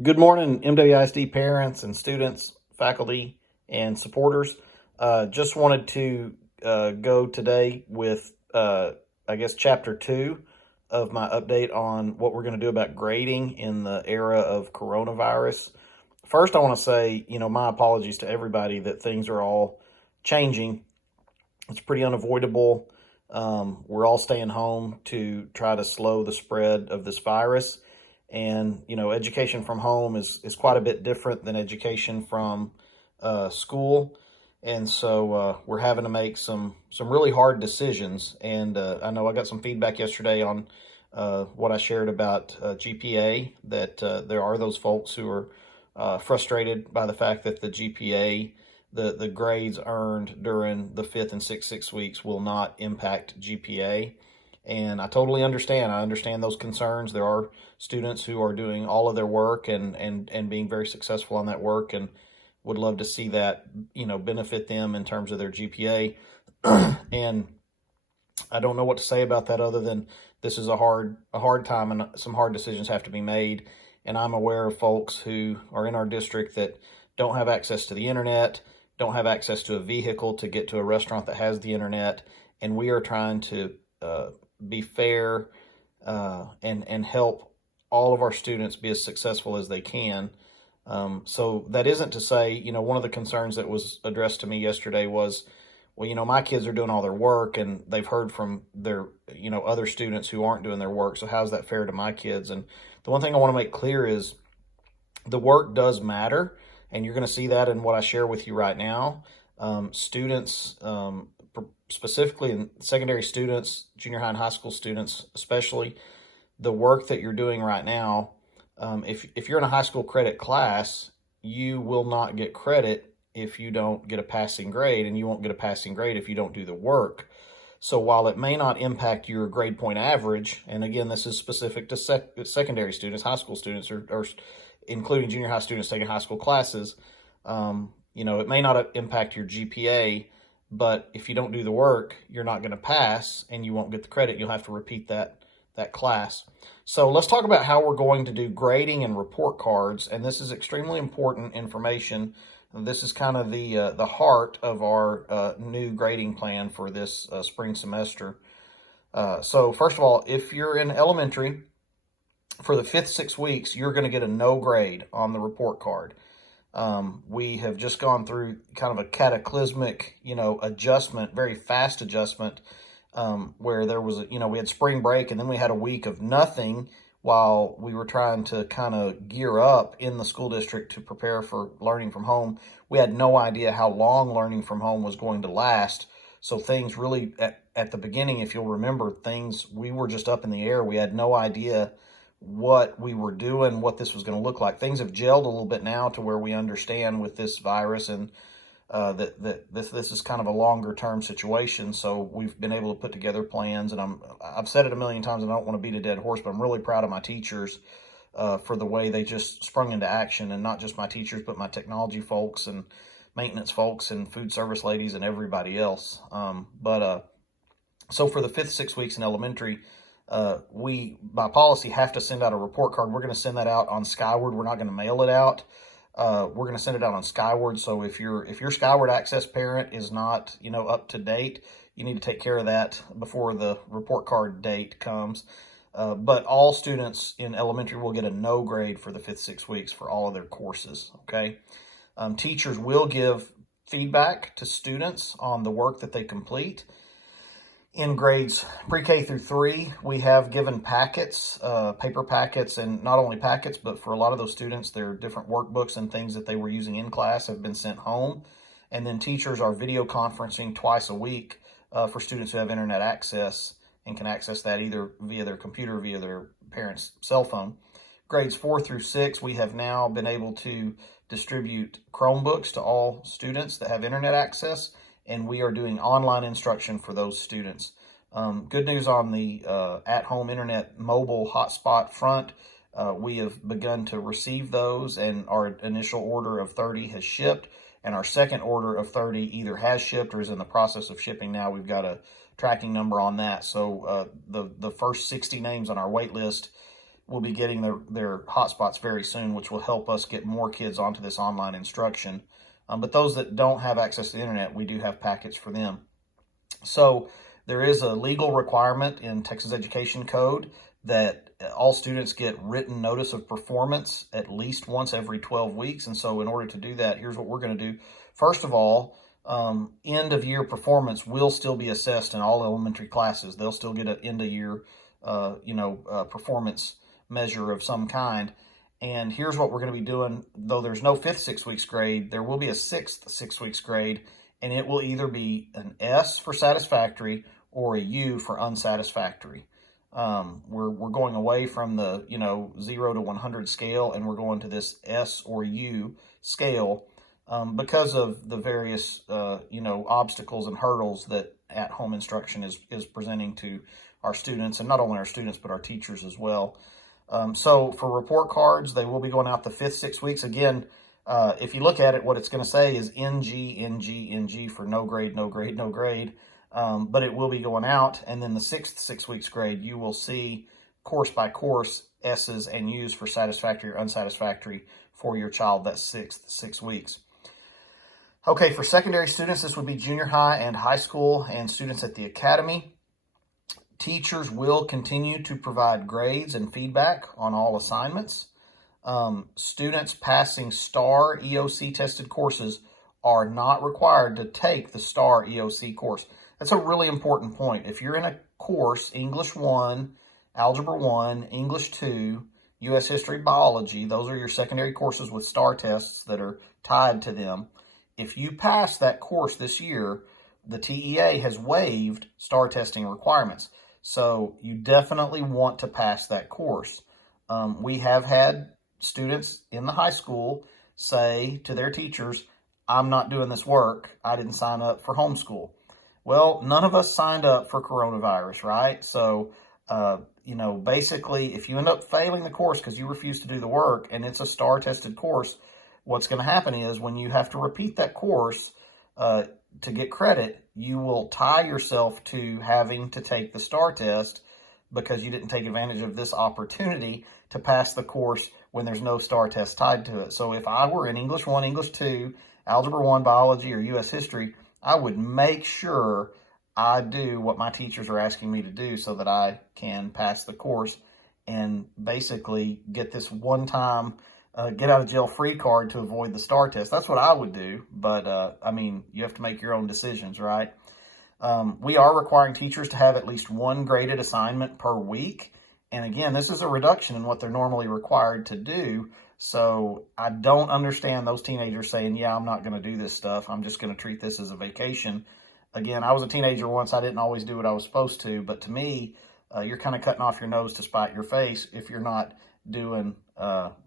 Good morning, MWISD parents and students, faculty, and supporters. Just wanted to go today with, chapter 2 of my update on what we're going to do about grading in the era of coronavirus. First, I want to say, my apologies to everybody that things are all changing. It's pretty unavoidable. We're all staying home to try to slow the spread of this virus. And, education from home is quite a bit different than education from school. And so we're having to make some really hard decisions. And I know I got some feedback yesterday on what I shared about GPA, that there are those folks who are frustrated by the fact that the GPA, the grades earned during the 5th and 6th weeks will not impact GPA. And I totally understand. I understand those concerns. There are students who are doing all of their work and being very successful on that work, and would love to see that, benefit them in terms of their GPA. And I don't know what to say about that other than this is a hard time, and some hard decisions have to be made. And I'm aware of folks who are in our district that don't have access to the internet, don't have access to a vehicle to get to a restaurant that has the internet, and we are trying to be fair and help all of our students be as successful as they can. So that isn't to say, one of the concerns that was addressed to me yesterday was, well, my kids are doing all their work and they've heard from their, other students who aren't doing their work. So how's that fair to my kids? And the one thing I want to make clear is the work does matter. And you're going to see that in what I share with you right now. Students, specifically in secondary students, junior high and high school students especially, the work that you're doing right now, if you're in a high school credit class, you will not get credit if you don't get a passing grade, and you won't get a passing grade if you don't do the work. So while it may not impact your grade point average, and again, this is specific to secondary students, high school students, or including junior high students taking high school classes, it may not impact your GPA, but if you don't do the work, you're not going to pass and you won't get the credit. You'll have to repeat that class. So let's talk about how we're going to do grading and report cards. And this is extremely important information. This is kind of the heart of our new grading plan for this spring semester. So first of all, if you're in elementary, for the 5th, 6 weeks, you're going to get a no grade on the report card. We have just gone through kind of a cataclysmic, adjustment, very fast adjustment, where there was, we had spring break and then we had a week of nothing while we were trying to kind of gear up in the school district to prepare for learning from home. We had no idea how long learning from home was going to last. So things really, at the beginning, if you'll remember, we were just up in the air. We had no idea what we were doing, what this was going to look like. Things have gelled a little bit now to where we understand with this virus, and that this is kind of a longer term situation. So we've been able to put together plans, and I've said it a million times, and I don't want to beat a dead horse, but I'm really proud of my teachers for the way they just sprung into action, and not just my teachers, but my technology folks and maintenance folks and food service ladies and everybody else. So for the 5th, 6 weeks in elementary, we, by policy, have to send out a report card. We're going to send that out on Skyward. We're not going to mail it out. We're going to send it out on Skyward. So if your Skyward Access parent is not, up to date, you need to take care of that before the report card date comes. But all students in elementary will get a no grade for the 5th, 6 weeks for all of their courses. Okay. Teachers will give feedback to students on the work that they complete. In grades pre-K through 3, we have given packets, paper packets, and not only packets, but for a lot of those students, their different workbooks and things that they were using in class have been sent home. And then teachers are video conferencing twice a week for students who have internet access and can access that either via their computer, via their parents' cell phone. Grades 4 through 6, we have now been able to distribute Chromebooks to all students that have internet access, and we are doing online instruction for those students. Good news on the at-home internet mobile hotspot front. We have begun to receive those, and our initial order of 30 has shipped, and our second order of 30 either has shipped or is in the process of shipping now. We've got a tracking number on that. So the first 60 names on our wait list will be getting their hotspots very soon, which will help us get more kids onto this online instruction. But those that don't have access to the internet, we do have packets for them. So there is a legal requirement in Texas Education Code that all students get written notice of performance at least once every 12 weeks. And so in order to do that, here's what we're going to do. First of all, end of year performance will still be assessed in all elementary classes. They'll still get an end of year, performance measure of some kind. And here's what we're going to be doing. Though there's no 5th 6 weeks grade, there will be a 6th 6 weeks grade, and it will either be an S for satisfactory or a U for unsatisfactory. We're going away from the 0 to 100 scale, and we're going to this S or U scale because of the various obstacles and hurdles that at-home instruction is presenting to our students, and not only our students but our teachers as well. So for report cards, they will be going out the 5th 6 weeks. Again, if you look at it, what it's going to say is NG, NG, NG for no grade, no grade, no grade. But it will be going out. And then the 6th 6 weeks grade, you will see course by course S's and U's for satisfactory or unsatisfactory for your child that 6th 6 weeks. Okay, for secondary students, this would be junior high and high school and students at the academy. Teachers will continue to provide grades and feedback on all assignments. Students passing STAR EOC tested courses are not required to take the STAR EOC course. That's a really important point. If you're in a course, English 1, Algebra 1, English 2, U.S. History, Biology, those are your secondary courses with STAR tests that are tied to them. If you pass that course this year, the TEA has waived STAR testing requirements. So you definitely want to pass that course. We have had students in the high school say to their teachers, I'm not doing this work. I didn't sign up for homeschool. Well, none of us signed up for coronavirus, right? So, basically, if you end up failing the course because you refuse to do the work and it's a STAR tested course, what's going to happen is when you have to repeat that course to get credit, you will tie yourself to having to take the STAR test because you didn't take advantage of this opportunity to pass the course when there's no STAR test tied to it. So if I were in English 1, English 2, Algebra 1, Biology, or U.S. History, I would make sure I do what my teachers are asking me to do so that I can pass the course and basically get this one-time get out of jail free card to avoid the STAR test. That's what I would do, but you have to make your own decisions, right? We are requiring teachers to have at least one graded assignment per week. And again, this is a reduction in what they're normally required to do. So I don't understand those teenagers saying, yeah, I'm not going to do this stuff. I'm just going to treat this as a vacation. Again, I was a teenager once. I didn't always do what I was supposed to. But to me, you're kind of cutting off your nose to spite your face if you're not doing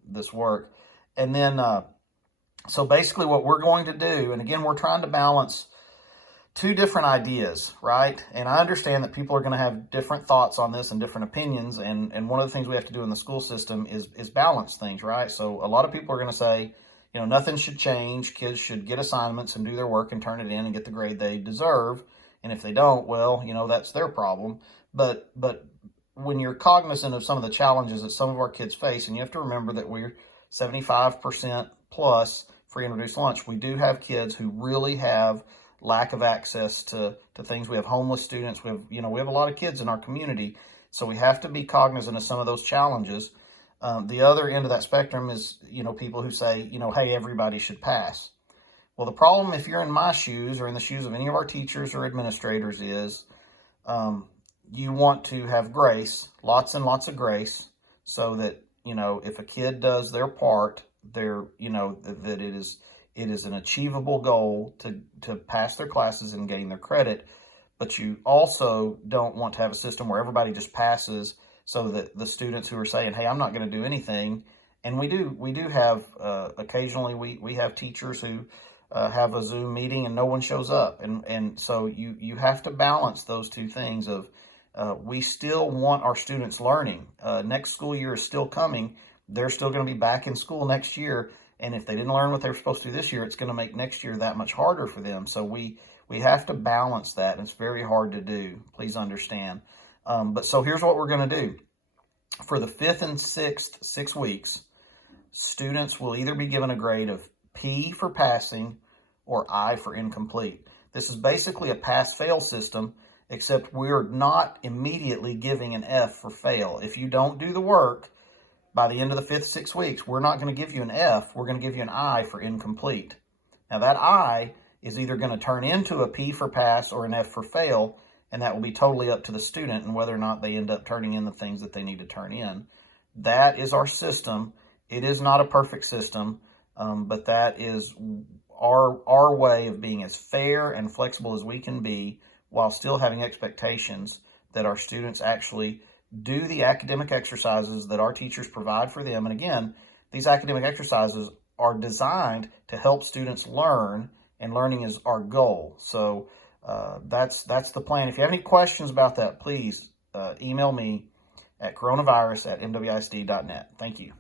this work. And then, so basically what we're going to do, and again, we're trying to balance two different ideas, right? And I understand that people are going to have different thoughts on this and different opinions. And one of the things we have to do in the school system is balance things, right? So a lot of people are going to say, nothing should change. Kids should get assignments and do their work and turn it in and get the grade they deserve. And if they don't, well, that's their problem. But when you're cognizant of some of the challenges that some of our kids face, and you have to remember that we're 75% plus free and reduced lunch, we do have kids who really have lack of access to things. We have homeless students. We have a lot of kids in our community. So we have to be cognizant of some of those challenges. The other end of that spectrum is, people who say, hey, everybody should pass. Well, the problem, if you're in my shoes or in the shoes of any of our teachers or administrators, is you want to have grace, lots and lots of grace, so that, if a kid does their part, that it is an achievable goal to pass their classes and gain their credit. But you also don't want to have a system where everybody just passes, so that the students who are saying, hey, I'm not going to do anything. And we do have, occasionally we have teachers who have a Zoom meeting and no one shows up. And so you have to balance those two things of, we still want our students learning. Next school year is still coming. They're still going to be back in school next year. And if they didn't learn what they were supposed to do this year, it's going to make next year that much harder for them. So we have to balance that. And it's very hard to do. Please understand. So here's what we're going to do. For the 5th and 6th 6 weeks, students will either be given a grade of P for passing or I for incomplete. This is basically a pass-fail system, except we're not immediately giving an F for fail. If you don't do the work by the end of the 5th 6 weeks, we're not going to give you an F, we're going to give you an I for incomplete. Now that I is either going to turn into a P for pass or an F for fail, and that will be totally up to the student and whether or not they end up turning in the things that they need to turn in. That is our system. It is not a perfect system, but that is our way of being as fair and flexible as we can be while still having expectations that our students actually do the academic exercises that our teachers provide for them. And again, these academic exercises are designed to help students learn, and learning is our goal. So that's the plan. If you have any questions about that, please email me at coronavirus@mwisd.net. Thank you.